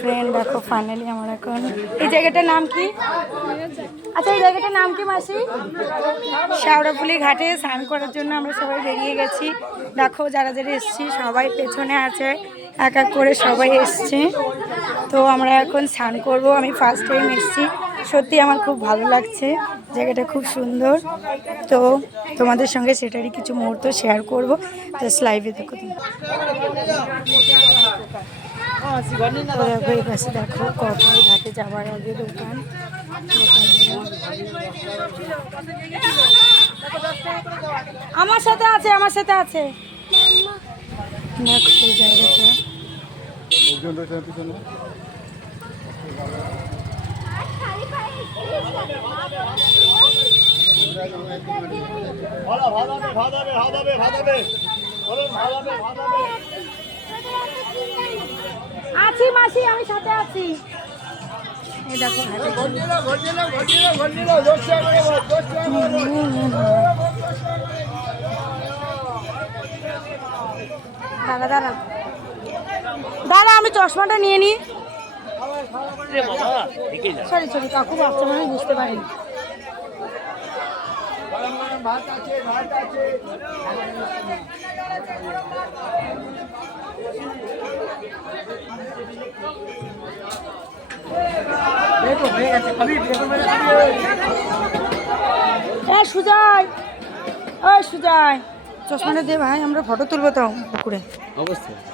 Friend দেখো finally আমার এখন এই জায়গাটার নাম কি? আচ্ছা এই জায়গাটার নাম কি মাসি? শেওড়াফুলি ঘাটে স্নান করার জন্য আমরা সবাই বেরিয়ে গেছি। দেখো যারা যারা এসছি সবাই পেছনে আছে, এক এক করে সবাই এসছে। তো আমরা এখন স্নান করব। আমি ফার্স্ট টাইম এসছি, সত্যি আমার খুব ভালো লাগছে, জায়গাটা খুব সুন্দর। তো তোমাদের সঙ্গে সেটারই কিছু মুহূর্ত শেয়ার করব, জাস্ট লাইভে দেখো। দেখো এই পাশে দেখো কত ঘাটে যাওয়ার আগে দোকান। আমার সাথে আছে, আমার সাথে আছে। দেখো এই জায়গাটা আছি মাসি, আমি সাথে আছি। এই দেখো দাঁড়া দাঁড়া দাঁড়া, আমি চশমাটা নিয়ে নিই। সরি সরি, কাকু বাচ্চা মানে বুঝতে পারিনি। সুজয়, ওই সুজয় চশমাটা দে ভাই, আমরা ফটো তুলবো তো পুকুরে। অবশ্যই।